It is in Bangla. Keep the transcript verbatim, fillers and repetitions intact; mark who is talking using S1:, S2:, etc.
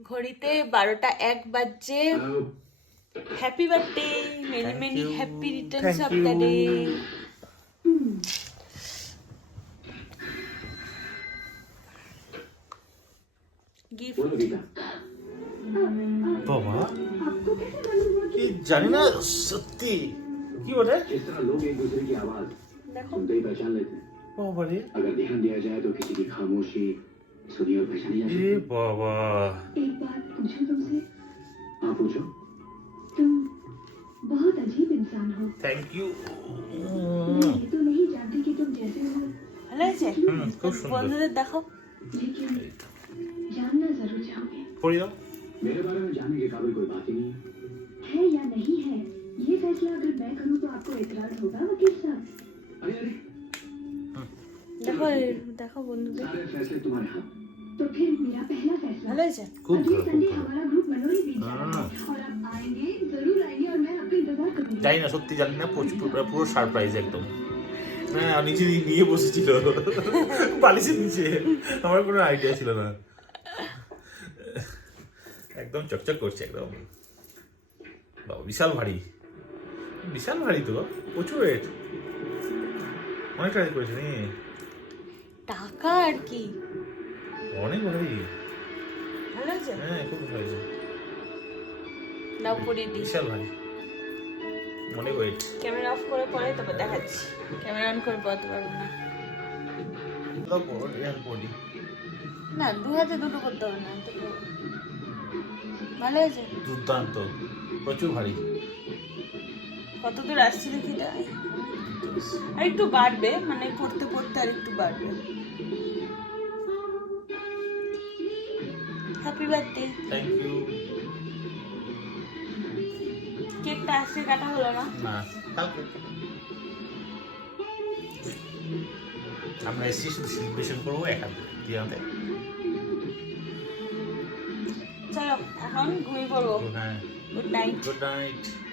S1: ঘড়িতে বারোটা এক বাজছে। Happy birthday, many many happy returns of the day. Gift
S2: বাবা কি জানি না সত্যি কি বলে
S3: इस तरह लोग एक दूसरे की आवाज सुनते ही पहचान लेते हैं।
S2: বাবা রে
S3: अगर ध्यान दिया जाए तो किसी की खामोशी सुनी और पहचानी जा
S2: এ
S3: सकती है।
S2: বাবা
S4: एक बात पूछूं तुमसे?
S3: हाँ पूछो।
S4: तुम बहुत अजीब इंसान हो।
S2: থ্যাংক ইউ
S4: मैं ये तो नहीं जानती कि तुम जैसे हो,
S1: ভালো আছে?
S2: হুম খুব সুন্দর
S1: বন্ধুদের দেখো।
S4: लेकिन जानना जरूर चाहोगे।
S2: পড়ি দাও
S3: मेरे बारे में जानने के काबिल कोई बात ही नहीं है।
S4: है या नहीं है, ये फैसला अगर मैं करूँ तो आपको एतराज होगा वकील साहब?
S3: अरे अरे
S1: দেখো দেখো বন্ধুদের
S3: सारे फैसले तुम्हारे हाथ।
S4: तो फिर मेरा पहला फैसला,
S1: ভালো আছে?
S2: খুব
S4: अगले
S2: ভালো খুব
S4: संडे
S2: ভালো
S4: हमारा ग्रुप मनोरी बीच जा रहा
S2: हाँ।
S4: है और आप आएंगे, जरूर आएंगे और मैं आपका इंतजार करूंगी।
S2: জানি না সত্যি জানি না পুরো- পুরো পুরো সারপ্রাইজ একদম হ্যাঁ আর নিচে নিয়ে বসেছিল বালিশের নিচে আমার কোনো আইডিয়া ছিল না একদম চকচক করছে একদম বাবা বিশাল ভারী বিশাল ভারী তো প্রচুর ওয়েট অনেক ট্রাই করেছে নি
S1: টাকা আর কি।
S2: অনেক ভারী
S1: ভালো আছে?
S2: হ্যাঁ খুব ভারী
S1: নাও পরিয়ে দিই।
S2: বিশাল ভারী অনেক ওয়েট
S1: ক্যামেরা অফ করে পরে তারপর দেখাচ্ছি। ক্যামেরা অন করে পড়তে পারবো না।
S2: দাও পড় ইয়ার পড়ি
S1: না দু হাতে দুটো করতে হবে না তো। ভালো আছে?
S2: দুর্দান্ত প্রচুর ভারী
S1: কত দূর আসছে দেখি এটা। আর একটু বাড়বে, মানে পড়তে পড়তে আর একটু বাড়বে। Happy birthday.
S2: থ্যাংক ইউ
S1: কেকটা আজকে কাটা হলো না।
S2: না কালকে আমরা এসেছি শুধু সেলিব্রেশন করবো এক হাতে দিয়ে আমাদের
S1: চলো এখন ঘুমিয়ে পড়বো।
S2: হ্যাঁ
S1: গুড নাইট।
S2: Good night